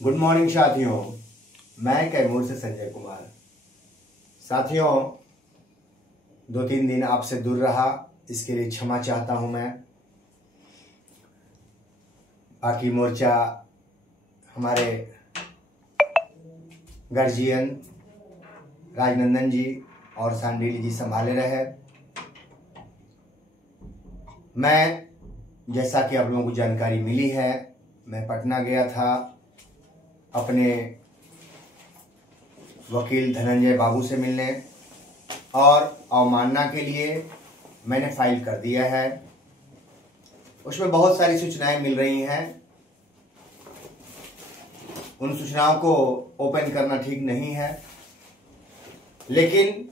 Good morning साथियों, मैं कैमूर से संजय कुमार। साथियों, 2-3 दिन आपसे दूर रहा, इसके लिए क्षमा चाहता हूं मैं। बाकी मोर्चा हमारे गर्जियन राजनंदन जी और सांडीली जी संभाले रहे। मैं, जैसा कि आप लोगों को जानकारी मिली है, मैं पटना गया था अपने वकील धनंजय बाबू से मिलने और अवमानना के लिए मैंने फाइल कर दिया है। उसमें बहुत सारी सूचनाएं मिल रही हैं। उन सूचनाओं को ओपन करना ठीक नहीं है, लेकिन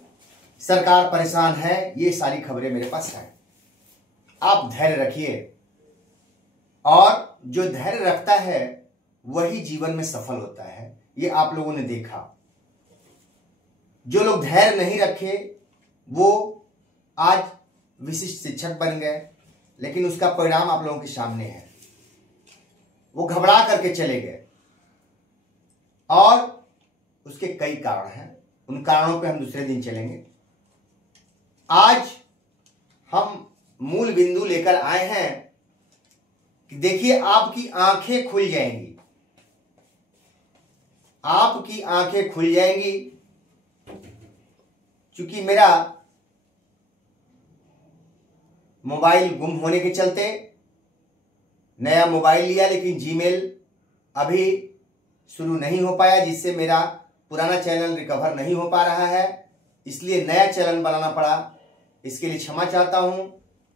सरकार परेशान है, ये सारी खबरें मेरे पास हैं। आप धैर्य रखिए, और जो धैर्य रखता है वही जीवन में सफल होता है। ये आप लोगों ने देखा। जो लोग धैर्य नहीं रखे वो आज विशिष्ट शिक्षक बन गए, लेकिन उसका परिणाम आप लोगों के सामने है। वो घबरा करके चले गए और उसके कई कारण हैं। उन कारणों पे हम दूसरे दिन चलेंगे। आज हम मूल बिंदु लेकर आए हैं कि देखिए, आपकी आंखें खुल जाएंगी। आपकी आंखें खुल जाएंगी, क्योंकि मेरा मोबाइल गुम होने के चलते नया मोबाइल लिया, लेकिन जीमेल अभी शुरू नहीं हो पाया, जिससे मेरा पुराना चैनल रिकवर नहीं हो पा रहा है। इसलिए नया चैनल बनाना पड़ा। इसके लिए क्षमा चाहता हूं।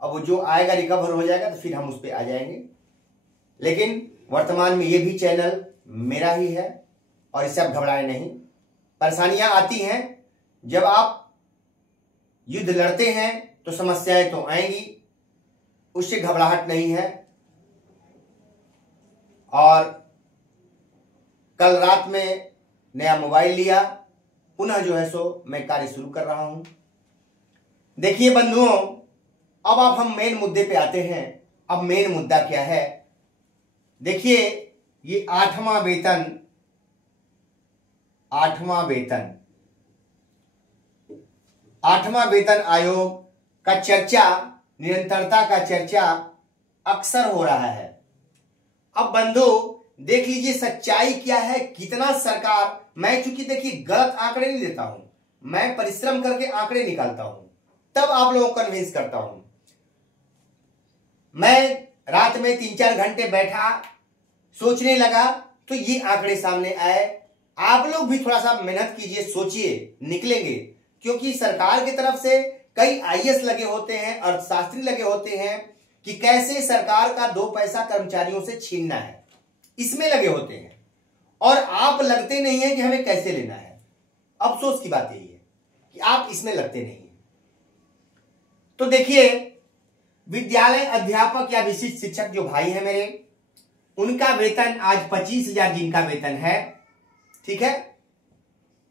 अब वो जो आएगा रिकवर हो जाएगा तो फिर हम उस पर आ जाएंगे। लेकिन वर्तमान में ये भी चैनल मेरा ही है और इससे आप घबराए नहीं। परेशानियां आती हैं, जब आप युद्ध लड़ते हैं तो समस्याएं तो आएंगी, उससे घबराहट नहीं है। और कल रात में नया मोबाइल लिया, पुनः जो है सो मैं कार्य शुरू कर रहा हूं। देखिए बंधुओं, अब हम मेन मुद्दे पे आते हैं। अब मेन मुद्दा क्या है? देखिए, ये 8वां वेतन आयोग का चर्चा, निरंतरता का चर्चा अक्सर हो रहा है। अब बंधु देख लीजिए सच्चाई क्या है। कितना सरकार, मैं चूंकि देखिए गलत आंकड़े नहीं देता हूं, मैं परिश्रम करके आंकड़े निकालता हूं, तब आप लोगों को कन्विंस करता हूं। मैं रात में 3-4 घंटे बैठा, सोचने लगा, तो ये आंकड़े सामने आए। आप लोग भी थोड़ा सा मेहनत कीजिए, सोचिए, निकलेंगे। क्योंकि सरकार की तरफ से कई आईएएस लगे होते हैं, अर्थशास्त्री लगे होते हैं कि कैसे सरकार का 2 पैसा कर्मचारियों से छीनना है, इसमें लगे होते हैं। और आप लगते नहीं है कि हमें कैसे लेना है। अफसोस की बात यही है कि आप इसमें लगते नहीं है। तो देखिए, विद्यालय अध्यापक या विशिष्ट शिक्षक जो भाई है मेरे, उनका वेतन आज 25,000 जिनका वेतन है, ठीक है,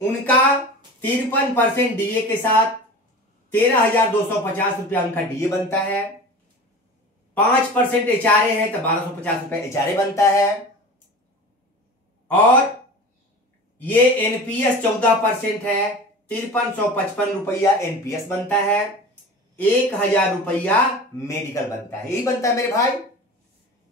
उनका 53% डीए के साथ 13,250 रुपया उनका डीए बनता है। 5% एचआरए है तो 1,250 रुपया एचआरए बनता है। और ये एनपीएस 14% है, 5355 रुपया एनपीएस बनता है। 1,000 रुपया मेडिकल बनता है। यही बनता है मेरे भाई।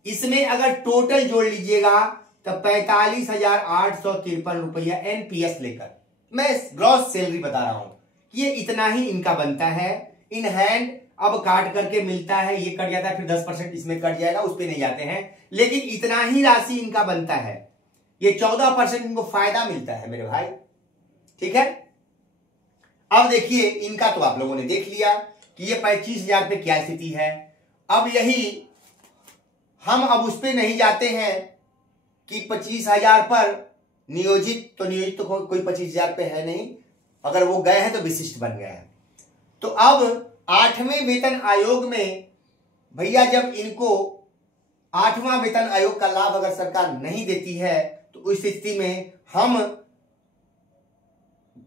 इसमें अगर टोटल जोड़ लीजिएगा तो 45,853 रुपया एनपीएस लेकर, मैं ग्रॉस सैलरी बता रहा हूं कि ये इतना ही इनका बनता है। इन हैंड अब काट करके मिलता है, ये कट जाता है, फिर 10% इसमें कट जाएगा, उस पर नहीं जाते हैं, लेकिन इतना ही राशि इनका बनता है। ये 14% इनको फायदा मिलता है मेरे भाई, ठीक है। अब देखिए, इनका तो आप लोगों ने देख लिया कि ये 25,000 पे क्या स्थिति है। अब यही हम अब उस पर नहीं जाते हैं कि 25,000 पर नियोजित तो कोई 25,000 पे है नहीं। अगर वो गए हैं तो विशिष्ट बन गए हैं। तो अब 8वें वेतन आयोग में भैया, जब इनको 8वां वेतन आयोग का लाभ अगर सरकार नहीं देती है, तो उस स्थिति में हम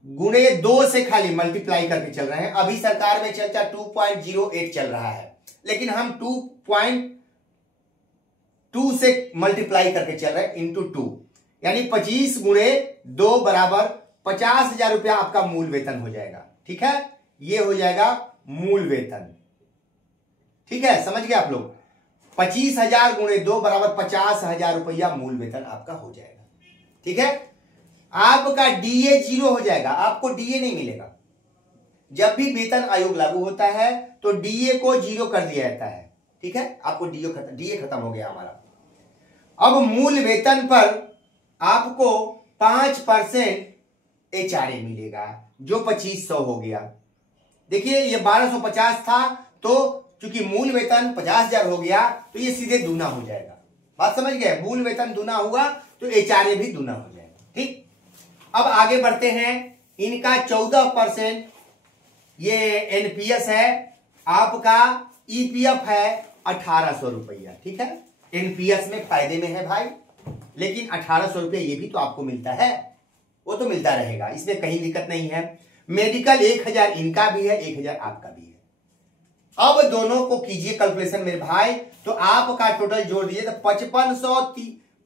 गुणे 2 से खाली मल्टीप्लाई करके चल रहे हैं। अभी सरकार में चर्चा 2.08 चल रहा है, लेकिन हम 2.2 से मल्टीप्लाई करके चल रहे हैं, इंटू 2। यानी 25 गुणे 2 बराबर 50,000 रुपया आपका मूल वेतन हो जाएगा। ठीक है, ये हो जाएगा मूल वेतन। ठीक है, समझ गए आप लोग। 25,000 गुणे 2 बराबर 50,000 रुपया मूल वेतन आपका हो जाएगा। ठीक है, आपका डीए 0 हो जाएगा, आपको डीए नहीं मिलेगा। जब भी वेतन आयोग लागू होता है तो डीए को 0 कर दिया जाता है। ठीक है, आपको डीए खत्म हो गया हमारा। अब मूल वेतन पर आपको 5% एचआरए मिलेगा, जो 2500 हो गया। देखिए ये 1250 था, तो चूंकि मूल वेतन 50,000 हो गया तो ये सीधे दूना हो जाएगा। बात समझ गए, मूल वेतन दूना हुआ तो एचआरए भी दूना हो जाएगा। ठीक, अब आगे बढ़ते हैं। इनका 14% ये एनपीएस है, आपका ईपीएफ है 1800 रुपया। ठीक है, एनपीएस में फायदे में है भाई, लेकिन 1800 रुपया ये भी तो आपको मिलता है, वो तो मिलता रहेगा, इसमें कहीं दिक्कत नहीं है। मेडिकल 1000 इनका भी है, 1000 आपका भी है। अब दोनों को कीजिए कैलकुलेशन मेरे भाई, तो आपका टोटल जोड़ दीजिए तो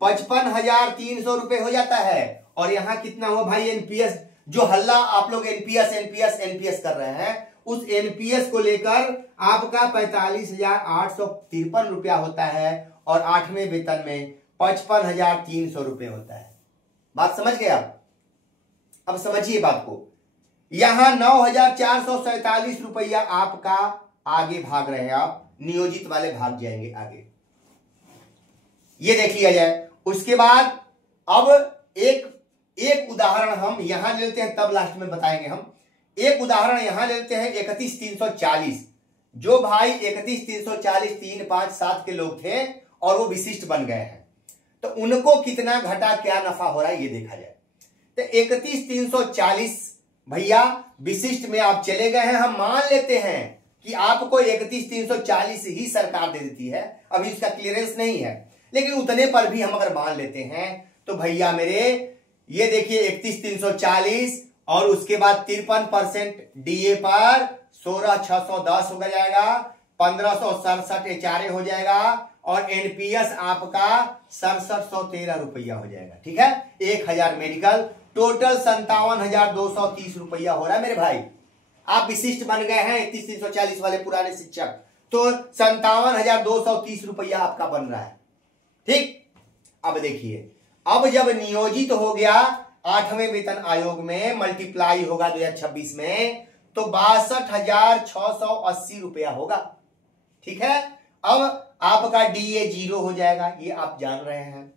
55,300 रुपए हो जाता है। और यहां कितना हुआ भाई एनपीएस, जो हल्ला आप लोग एनपीएस एनपीएस एनपीएस कर रहे हैं, उस एनपीएस को लेकर आपका 45,853 रुपया होता है और 8वें वेतन में 55,300 रुपये होता है। बात समझ गए आप? अब समझिए बात को, यहां 9,447 रुपया आपका आगे भाग रहे हैं, आप नियोजित वाले भाग जाएंगे आगे, ये देख लिया जाए। उसके बाद अब एक उदाहरण हम यहां लेते हैं, तब लास्ट में बताएंगे हम। एक उदाहरण यहां लेते हैं 31,340, जो भाई 31,340 3, 5, 7 के लोग थे और वो विशिष्ट बन गए हैं, तो उनको कितना घटा क्या नफा हो रहा है ये देखा जाए। तो 31,340 भैया विशिष्ट में आप चले गए हैं, हम मान लेते हैं कि आपको 31,340 ही सरकार दे देती है, अभी इसका क्लियरेंस नहीं है, लेकिन उतने पर भी हम अगर मान लेते हैं तो भैया मेरे ये देखिए 31,340 और उसके बाद 53% डीए पर 16,610 हो जाएगा, 1,567 एचआरए हो जाएगा और एनपीएस आपका 6713 रुपया हो जाएगा। ठीक है, 1000 मेडिकल, टोटल 57,230 रुपया हो रहा है मेरे भाई। आप विशिष्ट बन गए हैं 31,340 वाले पुराने शिक्षक, तो 57,230 रुपया आपका बन रहा है। ठीक, अब देखिए, अब जब नियोजित हो गया 8वें वेतन आयोग में, मल्टीप्लाई होगा 2026 में, तो 62,680 रुपया होगा। ठीक है, अब आपका डीए 0 हो जाएगा, ये आप जान रहे हैं।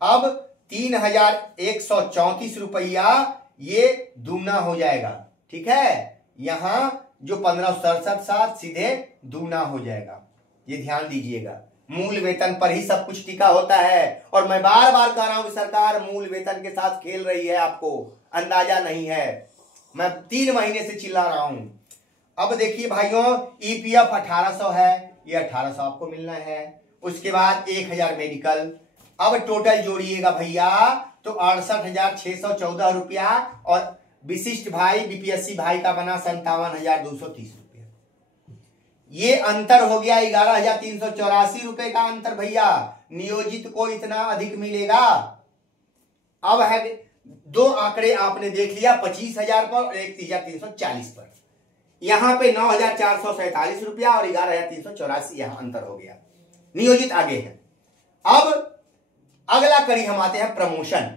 अब 3,134 रुपया ये दूना हो जाएगा। ठीक है, यहां जो 15,67 सीधे दूना हो जाएगा, ये ध्यान दीजिएगा। मूल वेतन पर ही सब कुछ टिका होता है, और मैं बार बार कह रहा हूं कि सरकार मूल वेतन के साथ खेल रही है, आपको अंदाजा नहीं है, मैं 3 महीने से चिल्ला रहा हूं। अब देखिए भाइयों, ईपीएफ 1800 है, ये 1800 आपको मिलना है। उसके बाद 1000 मेडिकल, अब टोटल जोड़िएगा भैया तो 68,614 रुपया, और विशिष्ट भाई बीपीएससी भाई का बना 57,230 रुपया। ये अंतर हो गया 11,384 रुपए का अंतर भैया, नियोजित को इतना अधिक मिलेगा। अब है 2 आंकड़े आपने देख लिया, 25,000 पर और 31,340 पर, यहां पे 9,447 रुपया और 11,384 यहां अंतर हो गया, नियोजित आगे है। अब अगला कड़ी हम आते हैं प्रमोशन।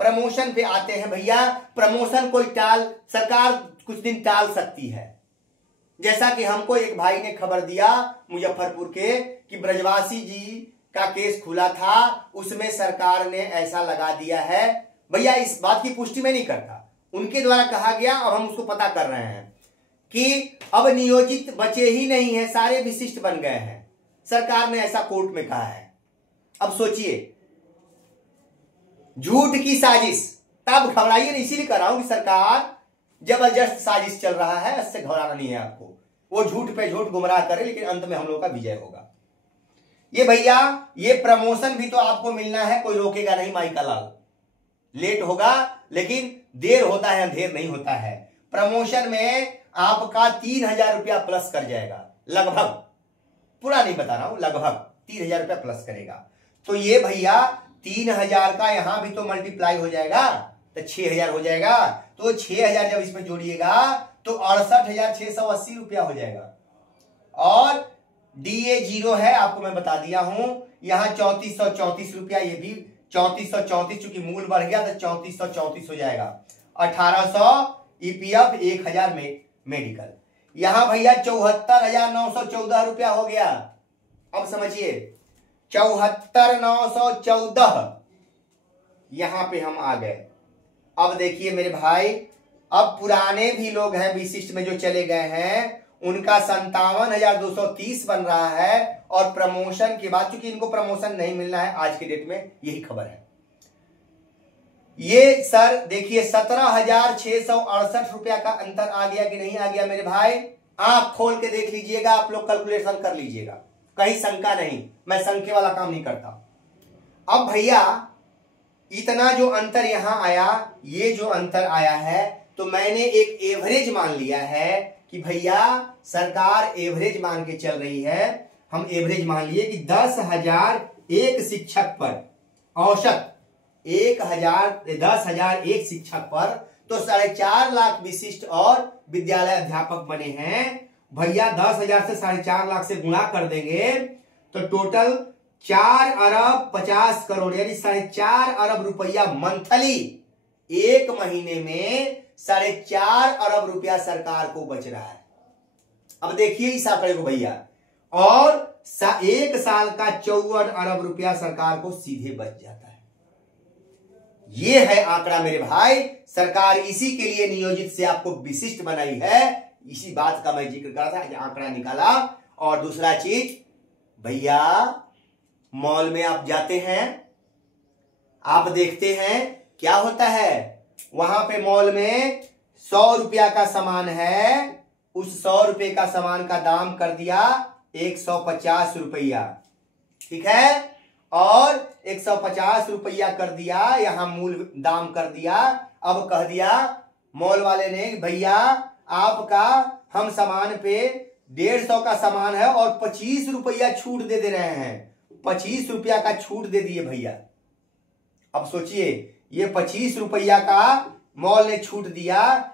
प्रमोशन पे आते हैं भैया, प्रमोशन कोई सरकार कुछ दिन टाल सकती है। जैसा कि हमको एक भाई ने खबर दिया मुजफ्फरपुर के कि ब्रजवासी जी का केस खुला था, उसमें सरकार ने ऐसा लगा दिया है। भैया इस बात की पुष्टि में नहीं करता, उनके द्वारा कहा गया, और हम उसको पता कर रहे हैं कि अब नियोजित बचे ही नहीं है, सारे विशिष्ट बन गए हैं, सरकार ने ऐसा कोर्ट में कहा है। अब सोचिए, झूठ की साजिश, तब घबराइए नहीं, इसीलिए कर रहा हूं कि सरकार जबरदस्त साजिश चल रहा है, इससे घबराना नहीं है आपको। वो झूठ पे झूठ गुमराह करे, लेकिन अंत में हम लोगों का विजय होगा। ये भैया ये प्रमोशन भी तो आपको मिलना है, कोई रोकेगा नहीं माइका लाल, लेट होगा लेकिन देर होता है, अंधेर नहीं होता है। प्रमोशन में आपका 3,000 रुपया प्लस कर जाएगा, लगभग, पूरा नहीं बता रहा हूं, लगभग 3,000 रुपया प्लस करेगा। तो ये भैया 3000 का यहां भी तो मल्टीप्लाई हो जाएगा तो 6000 हो जाएगा। तो 6000 जब इसमें जोड़िएगा तो 68,680 रुपया हो जाएगा। और DA 0 है, आपको मैं बता दिया हूं। यहां 3434 रुपया, ये भी 3434, चूंकि मूल बढ़ गया तो 3434 हो जाएगा। 1800 EPF, 1000 मेडिकल। यहां भैया 74,914 रुपया हो गया। अब समझिए 74,914, यहां पे हम आ गए। अब देखिए मेरे भाई, अब पुराने भी लोग हैं विशिष्ट में जो चले गए हैं, उनका 57,230 बन रहा है। और प्रमोशन के बाद, चूंकि इनको प्रमोशन नहीं मिलना है आज के डेट में, यही खबर है। ये सर देखिए 17,668 रुपया का अंतर आ गया कि नहीं आ गया मेरे भाई? आंख खोल के देख लीजिएगा, आप लोग कैलकुलेशन कर लीजिएगा, कहीं शंका नहीं, मैं संख्या वाला काम नहीं करता। अब भैया इतना जो अंतर यहां आया, ये जो अंतर आया है, तो मैंने एक एवरेज मान लिया है कि भैया सरकार एवरेज मान के चल रही है। हम एवरेज मान लिए कि 10,000 एक शिक्षक पर, औसत 10,000 एक शिक्षक पर, तो 4.5 लाख विशिष्ट और विद्यालय अध्यापक बने हैं। भैया 10,000 से 4.5 लाख से गुणा कर देंगे तो टोटल 4,50 करोड़ यानी 4.5 अरब रुपया मंथली, एक महीने में 4.5 अरब रुपया सरकार को बच रहा है। अब देखिए इस आंकड़े को भैया, और एक साल का 54 अरब रुपया सरकार को सीधे बच जाता है। ये है आंकड़ा मेरे भाई। सरकार इसी के लिए नियोजित से आपको विशिष्ट बनाई है, इसी बात का मैं जिक्र कर रहा था, आंकड़ा निकाला। और दूसरा चीज भैया, मॉल में आप जाते हैं, आप देखते हैं क्या होता है, वहां पे मॉल में 100 रुपया का सामान है, उस 100 रुपये का सामान का दाम कर दिया 150 रुपया, ठीक है, और 150 रुपया कर दिया, यहां मूल दाम कर दिया। अब कह दिया मॉल वाले ने, भैया आपका हम सामान पे 150 का सामान है और 25 रुपया छूट दे रहे हैं, 25 रुपया का छूट दे दिए भैया। अब सोचिए, ये 25 रुपया का मॉल ने छूट दिया,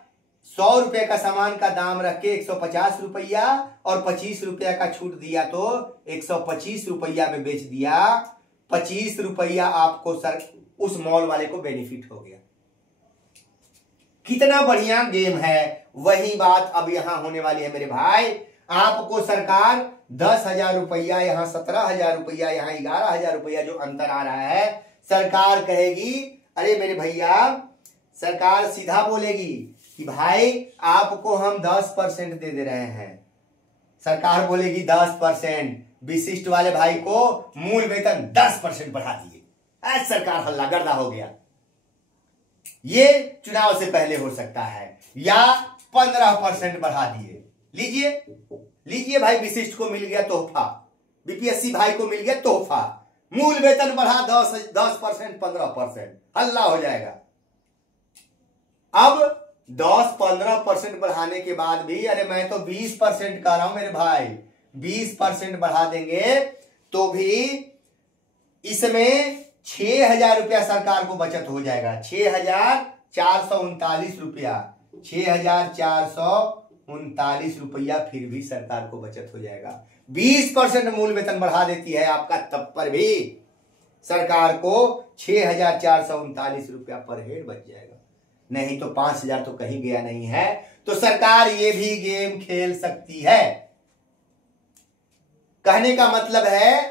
100 रुपये का सामान का दाम रख के 150 रुपया और 25 रुपया का छूट दिया तो 125 रुपया में बेच दिया। 25 रुपया आपको सर उस मॉल वाले को बेनिफिट हो गया। कितना बढ़िया गेम है। वही बात अब यहां होने वाली है मेरे भाई। आपको सरकार 10,000 रुपया, यहां 17,000 रुपया, यहां 11,000 रुपया जो अंतर आ रहा है, सरकार कहेगी, अरे मेरे भैया, सरकार सीधा बोलेगी कि भाई आपको हम 10% दे रहे हैं। सरकार बोलेगी 10%, विशिष्ट वाले भाई को मूल वेतन 10% बढ़ा दिए। आज सरकार हल्ला गर्दा हो गया। ये चुनाव से पहले हो सकता है, या 15% बढ़ा दिए। लीजिए लीजिए भाई, विशिष्ट को मिल गया तोहफा, बीपीएससी भाई को मिल गया तोहफा, मूल वेतन बढ़ा 10%, 15%, हल्ला हो जाएगा। अब 10-15% बढ़ाने के बाद भी, अरे मैं तो 20% कह रहा हूं मेरे भाई, 20% बढ़ा देंगे तो भी इसमें 6,000 रुपया सरकार को बचत हो जाएगा। 6,439 रुपया, 6,439 रुपया फिर भी सरकार को बचत हो जाएगा। 20% मूल वेतन बढ़ा देती है आपका, तब पर भी सरकार को 6,439 रुपया पर हेड बच जाएगा। नहीं तो 5,000 तो कहीं गया नहीं है। तो सरकार ये भी गेम खेल सकती है। कहने का मतलब है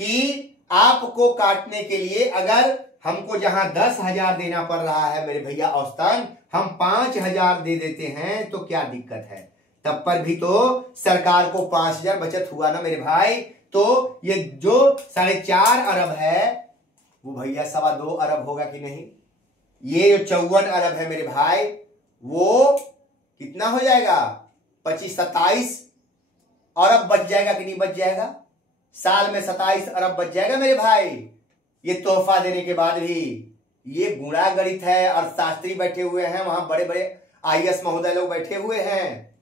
कि आपको काटने के लिए अगर हमको जहां 10,000 देना पड़ रहा है मेरे भैया औसतन, हम 5,000 दे देते हैं तो क्या दिक्कत है? तब पर भी तो सरकार को 5,000 बचत हुआ ना मेरे भाई। तो ये जो 4.5 अरब है वो भैया 2.25 अरब होगा कि नहीं? ये जो 54 अरब है मेरे भाई, वो कितना हो जाएगा? 25-27 अरब बच जाएगा कि नहीं बच जाएगा? साल में 27 अरब बच जाएगा मेरे भाई। ये तोहफा देने के बाद भी। ये गुणा गणित है, अर्थशास्त्री बैठे हुए हैं, वहां बड़े बड़े IAS महोदय लोग बैठे हुए हैं,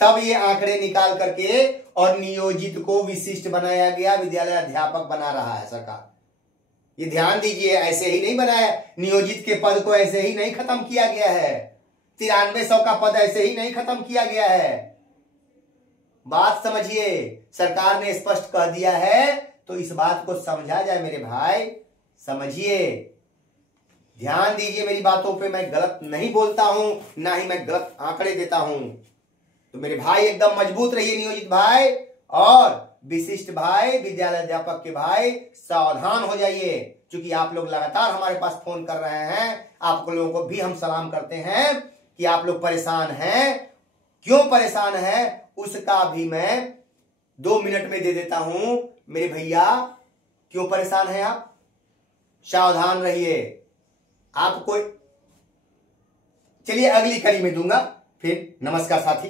तब ये आंकड़े निकाल करके और नियोजित को विशिष्ट बनाया गया, विद्यालय अध्यापक बना रहा है सरकार। ये ध्यान दीजिए, ऐसे ही नहीं बनाया, नियोजित के पद को ऐसे ही नहीं खत्म किया गया है, 9300 का पद ऐसे ही नहीं खत्म किया गया है। बात समझिए, सरकार ने स्पष्ट कह दिया है, तो इस बात को समझा जाए मेरे भाई, समझिए, ध्यान दीजिए मेरी बातों पे। मैं गलत नहीं बोलता हूं, ना ही मैं गलत आंकड़े देता हूं। तो मेरे भाई एकदम मजबूत रहिए, नियोजित भाई और विशिष्ट भाई, विद्यालय अध्यापक के भाई सावधान हो जाइए, क्योंकि आप लोग लगातार हमारे पास फोन कर रहे हैं। आप लोगों को भी हम सलाम करते हैं कि आप लोग परेशान हैं। क्यों परेशान है उसका भी मैं 2 मिनट में दे देता हूं मेरे भैया। क्यों परेशान है आप, सावधान रहिए। आपको चलिए अगली कड़ी में दूंगा फिर। नमस्कार साथी।